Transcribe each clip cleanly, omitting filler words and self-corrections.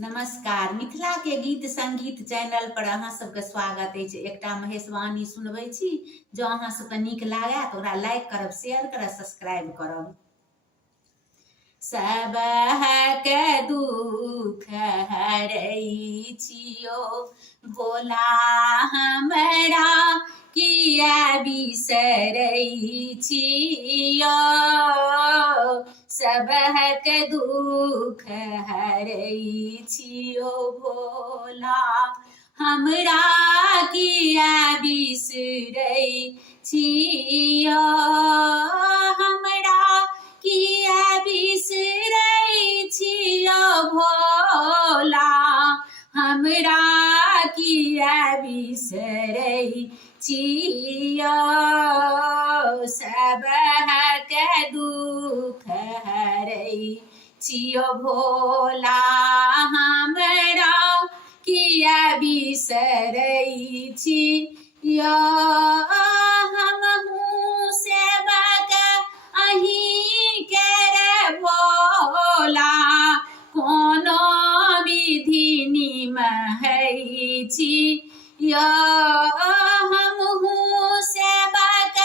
नमस्कार। मिथिला के गीत संगीत चैनल पर अहाँ सबके स्वागत अछि। एकटा महेशवाणी सुनबै छी। जो अहाँ सबके नीक लागै तो ओकरा लाइक करब, शेयर करब, सब्सक्राइब करब। सबके दुख हरै छियो भोला हमरा, किया बिसरै छियो। सबके दुख हरै छियो भोला हमरा, किया बिसरै छियो। हमरा किया बिसरै छियो भोला हमरा, किया बिसरै छियो। सबके दुख हरै छियो भोला हमरा, किया बिसरै छियो। हमहूँ सेवक अहीं के भोला, कोनो विधि निमहै छियो। हमहूँ सेवक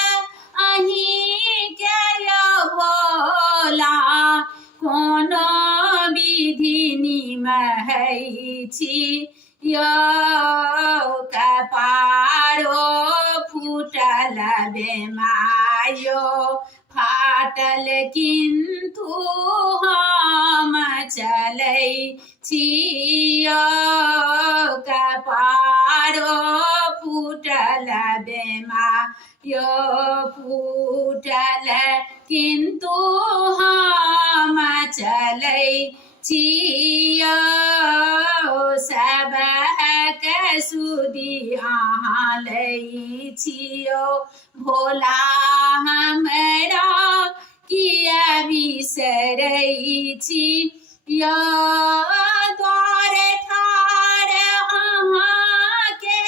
अहीं के भोला, कोनो विधि निमहै छियो। कपारो फूटल बेमायो फाटल, किन्तु हम चलै छियो। कपारो फूटल बेमायो फूटल, किन्तु हम चलै छियो। सबके सुधि अहाँ लै छियो भोला हमरा, किया बिसरै छियो। द्वार ठाढ़ अहाँके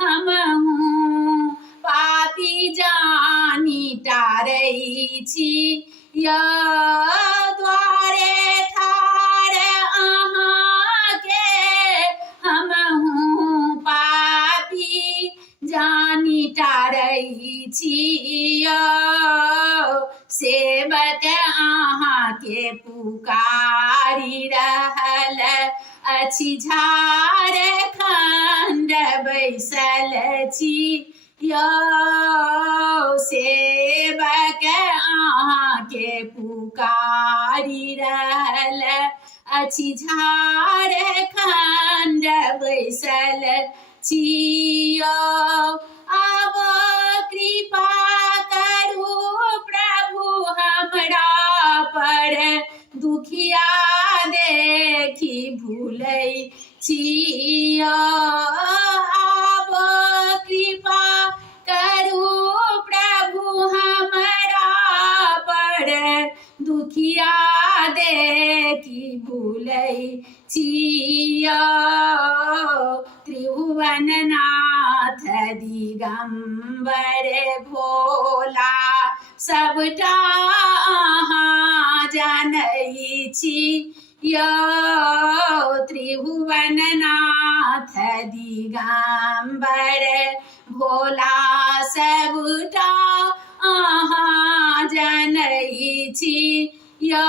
हमहूँ पापी जानी टारै छियो। द्वारे ठाढ़ अहाँके हमहूँ पापी जानी टारै छियो। सेवक अहाँके पुकारी रहल अछि, झारखंड बैसल छियो। सेवक अहाँके पुकारी रहल अछि, झारखंड बैसल छियो। आब कृपा करू प्रभु हमरा पर, दुखिया देखी भूलै छियो। आब कृपा करू प्रभु हमरा पर, दुखिया देखी भूलै छियो। त्रिभुवननाथ दिगंबर भोला, सबटा अहाँ जानै छियो। त्रिभुवननाथ दिगंबर भोला, सबटा अहाँ जानै छियो।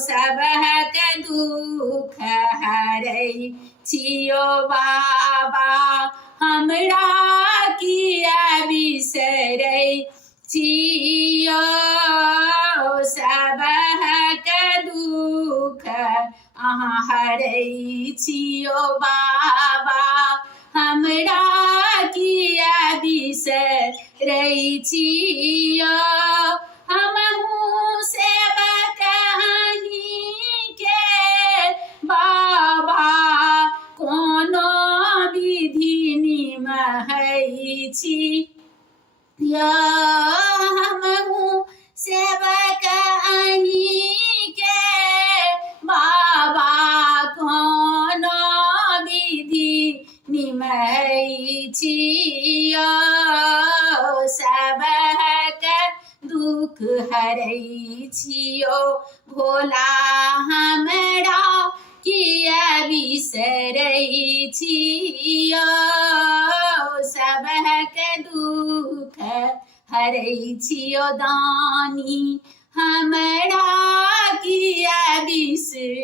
सबके दुख हरै छियो बाबा हमरा, किया बिसरै छियो। सबके दुख अहाँ हरै छियो बाबा हमरा, किया बिसरै छियो। हमहूँ सेवक अहीं के बाबा, कोनो विधि निमहै छियो। हमहूँ सेवक अहीं के बाबा, कोनो विधि निमहै छियो। सबके दुख हरै छियो भोला हमरा, बिसरै छियो सबके दुख हरै छियो दानी हमरा किया बिसरै